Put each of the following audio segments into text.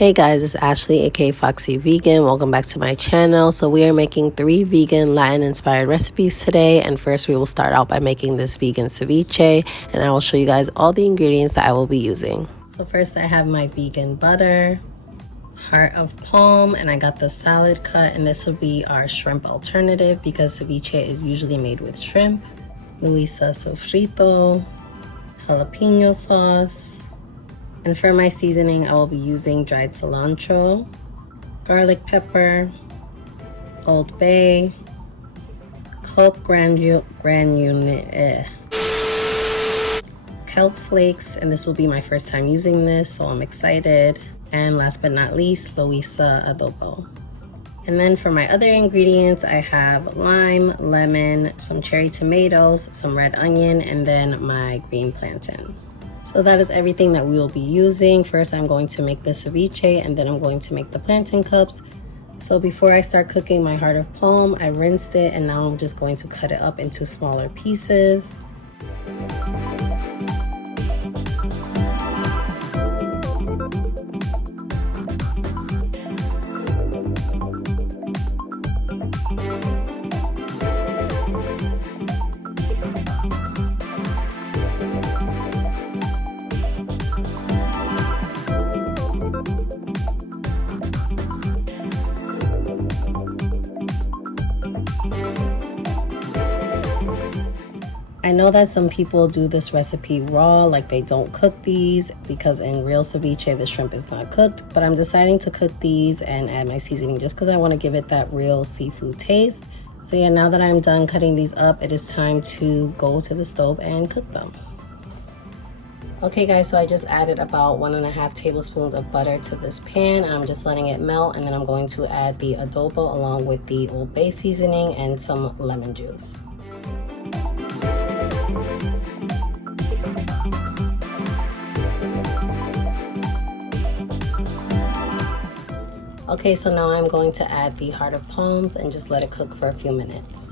Hey guys, it's Ashley aka Foxy Vegan. Welcome back to my channel. So we are making 3 vegan Latin inspired recipes today, and first we will start out by making this vegan ceviche, and I will show you guys all the ingredients that I will be using. So first I have my vegan butter, heart of palm, and I got the salad cut, and this will be our shrimp alternative because ceviche is usually made with shrimp. Luisa sofrito, jalapeno sauce. And for my seasoning, I will be using dried cilantro, garlic pepper, Old Bay, kelp kelp flakes, and this will be my first time using this, so I'm excited. And last but not least, Luisa adobo. And then for my other ingredients, I have lime, lemon, some cherry tomatoes, some red onion, and then my green plantain. So that is everything that we will be using. First, I'm going to make the ceviche, and then I'm going to make the plantain cups. So before I start cooking my heart of palm, I rinsed it, and now I'm just going to cut it up into smaller pieces. I know that some people do this recipe raw, like they don't cook these, because in real ceviche the shrimp is not cooked, but I'm deciding to cook these and add my seasoning just because I want to give it that real seafood taste. So yeah, now that I'm done cutting these up, it is time to go to the stove and cook them. Okay guys, so I just added about 1.5 tablespoons of butter to this pan. I'm just letting it melt, and then I'm going to add the adobo along with the Old Bay seasoning and some lemon juice. Okay, so now I'm going to add the heart of palms and just let it cook for a few minutes.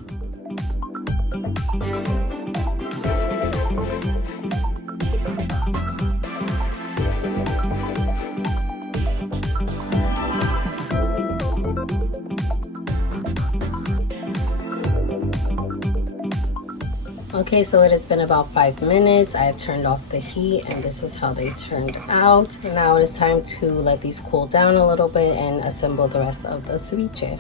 Okay, so it has been about 5 minutes. I have turned off the heat, and this is how they turned out. And now it is time to let these cool down a little bit and assemble the rest of the ceviche.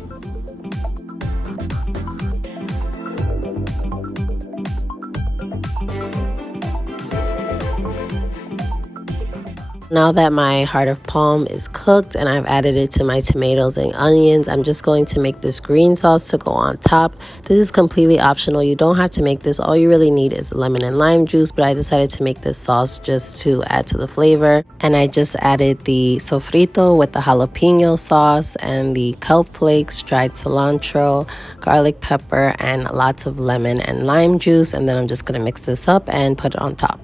Now that my heart of palm is cooked and I've added it to my tomatoes and onions, I'm just going to make this green sauce to go on top. This is completely optional. You don't have to make this. All you really need is lemon and lime juice, but I decided to make this sauce just to add to the flavor. And I just added the sofrito with the jalapeno sauce and the kelp flakes, dried cilantro, garlic pepper, and lots of lemon and lime juice. And then I'm just going to mix this up and put it on top.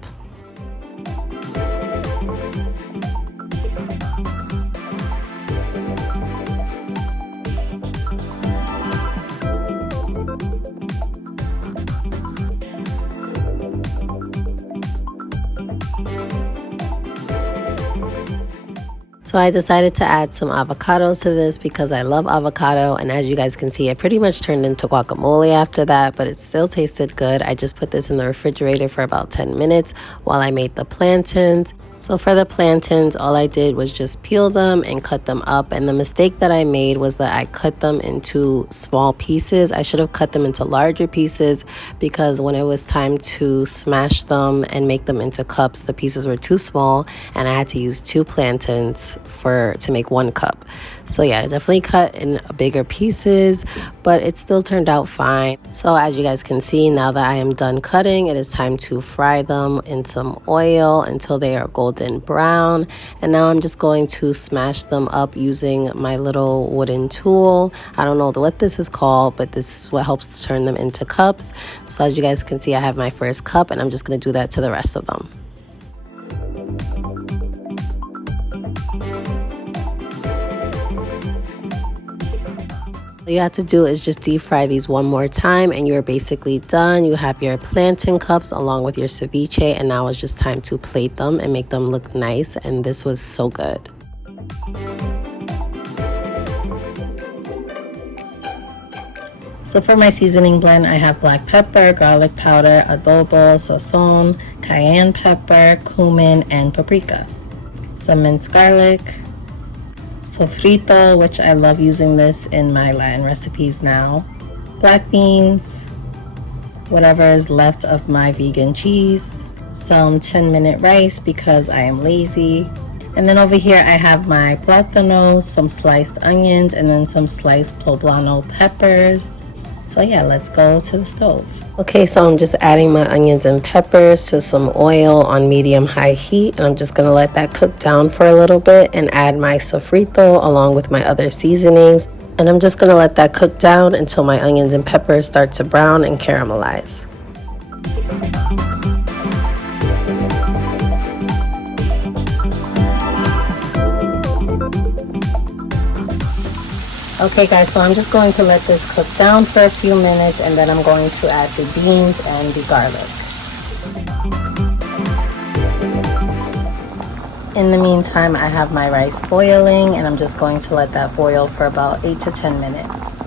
So I decided to add some avocados to this because I love avocado, and as you guys can see, it pretty much turned into guacamole after that, but it still tasted good. I just put this in the refrigerator for about 10 minutes while I made the plantains. So for the plantains, all I did was just peel them and cut them up, and the mistake that I made was that I cut them into small pieces. I should have cut them into larger pieces because when it was time to smash them and make them into cups, the pieces were too small, and I had to use 2 plantains to make 1 cup. So yeah, I definitely cut in bigger pieces, but it still turned out fine. So as you guys can see, now that I am done cutting, it is time to fry them in some oil until they are golden brown. And now I'm just going to smash them up using my little wooden tool. I don't know what this is called, but this is what helps turn them into cups. So as you guys can see, I have my first cup, and I'm just going to do that to the rest of them. All you have to do is just deep fry these one more time and you're basically done. You have your plantain cups along with your ceviche, and now it's just time to plate them and make them look nice, and this was so good. So for my seasoning blend, I have black pepper, garlic powder, adobo, sazon, cayenne pepper, cumin, and paprika. Some minced garlic, sofrito, which I love using this in my Latin recipes now, black beans, whatever is left of my vegan cheese, some 10-minute rice because I am lazy. And then over here I have my plátano, some sliced onions, and then some sliced poblano peppers. So yeah, let's go to the stove. Okay, so I'm just adding my onions and peppers to some oil on medium-high heat, and I'm just gonna let that cook down for a little bit and add my sofrito along with my other seasonings. And I'm just gonna let that cook down until my onions and peppers start to brown and caramelize. Okay guys, so I'm just going to let this cook down for a few minutes, and then I'm going to add the beans and the garlic. In the meantime, I have my rice boiling, and I'm just going to let that boil for about 8 to 10 minutes.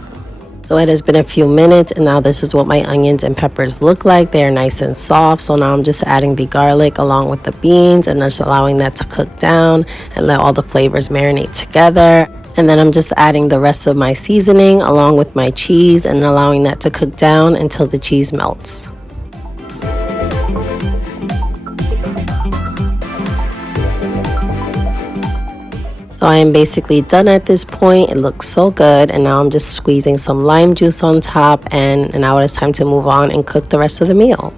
So it has been a few minutes, and now this is what my onions and peppers look like. They are nice and soft. So now I'm just adding the garlic along with the beans and just allowing that to cook down and let all the flavors marinate together. And then I'm just adding the rest of my seasoning along with my cheese and allowing that to cook down until the cheese melts. So I am basically done at this point. It looks so good, and now I'm just squeezing some lime juice on top, and now it is time to move on and cook the rest of the meal.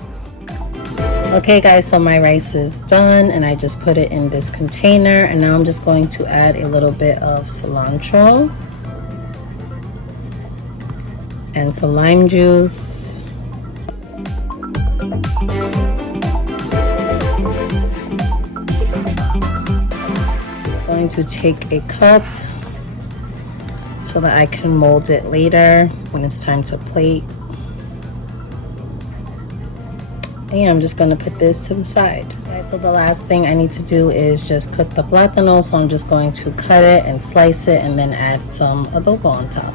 Okay guys, so my rice is done, and I just put it in this container, and now I'm just going to add a little bit of cilantro and some lime juice. I'm going to take a cup so that I can mold it later when it's time to plate. And I'm just going to put this to the side. Okay, so the last thing I need to do is just cook the plátano. So I'm just going to cut it and slice it and then add some adobo on top.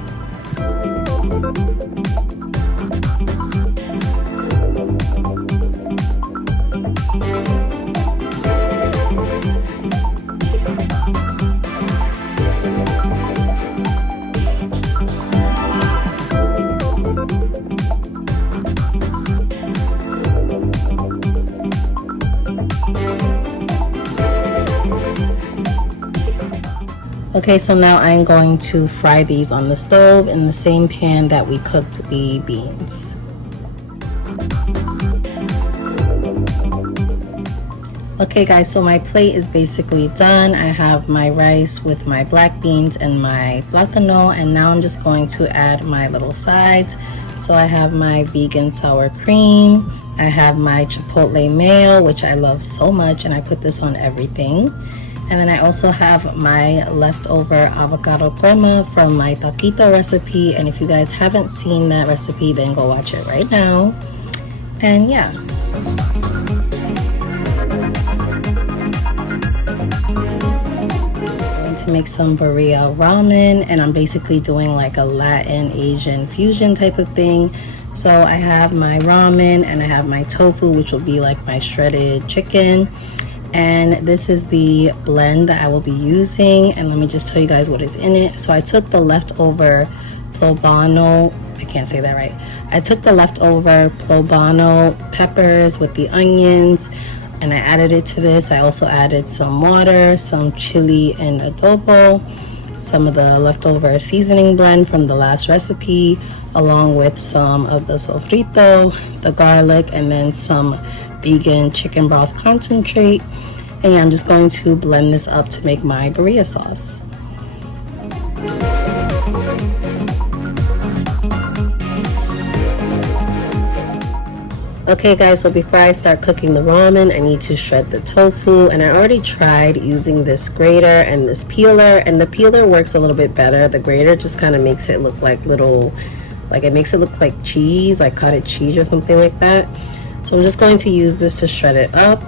Okay, so now I'm going to fry these on the stove in the same pan that we cooked the beans. Okay guys, so my plate is basically done. I have my rice with my black beans and my plátano, and now I'm just going to add my little sides. So I have my vegan sour cream, I have my chipotle mayo, which I love so much, and I put this on everything. And then I also have my leftover avocado crema from my taquito recipe, and if you guys haven't seen that recipe, then go watch it right now. And yeah. To make some Birria Ramen, and I'm basically doing like a Latin Asian fusion type of thing. So I have my ramen and I have my tofu, which will be like my shredded chicken, and this is the blend that I will be using. And let me just tell you guys what is in it. So I took the leftover poblano, I can't say that right. I took the leftover poblano peppers with the onions, and I added it to this. I also added some water, some chili and adobo, some of the leftover seasoning blend from the last recipe, along with some of the sofrito, the garlic, and then some vegan chicken broth concentrate. And yeah, I'm just going to blend this up to make my birria sauce. Okay guys, so before I start cooking the ramen, I need to shred the tofu, and I already tried using this grater and this peeler, and the peeler works a little bit better. The grater just kind of makes it look like little, like it makes it look like cheese, like cottage cheese or something like that. So I'm just going to use this to shred it up.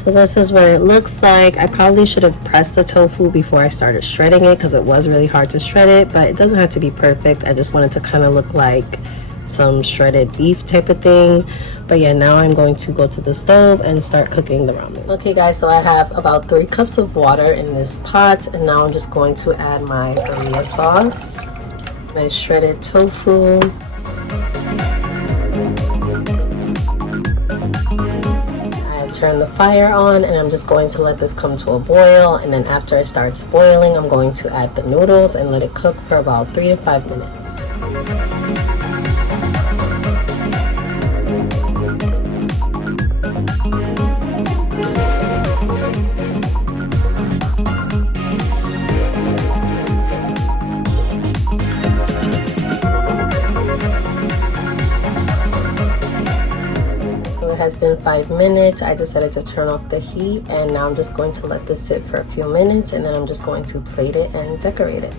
So this is what it looks like. I probably should have pressed the tofu before I started shredding it because it was really hard to shred it, but it doesn't have to be perfect. I just wanted to kind of look like some shredded beef type of thing. But yeah, now I'm going to go to the stove and start cooking the ramen. Okay guys, so I have about 3 cups of water in this pot, and now I'm just going to add my birria sauce, my shredded tofu, turn the fire on, and I'm just going to let this come to a boil, and then after it starts boiling, I'm going to add the noodles and let it cook for about 3 to 5 minutes. Has been 5 minutes. I decided to turn off the heat, and now I'm just going to let this sit for a few minutes, and then I'm just going to plate it and decorate it.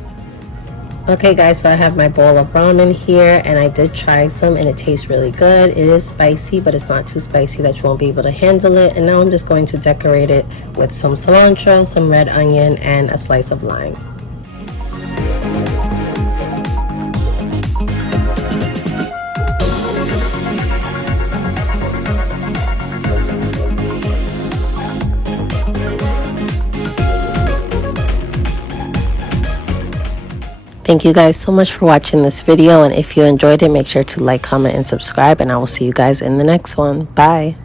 Okay guys, so I have my bowl of ramen here, and I did try some and it tastes really good. It is spicy, but it's not too spicy that you won't be able to handle it. And now I'm just going to decorate it with some cilantro, some red onion, and a slice of lime. Thank you guys so much for watching this video, and if you enjoyed it, make sure to like, comment, and subscribe, and I will see you guys in the next one. Bye.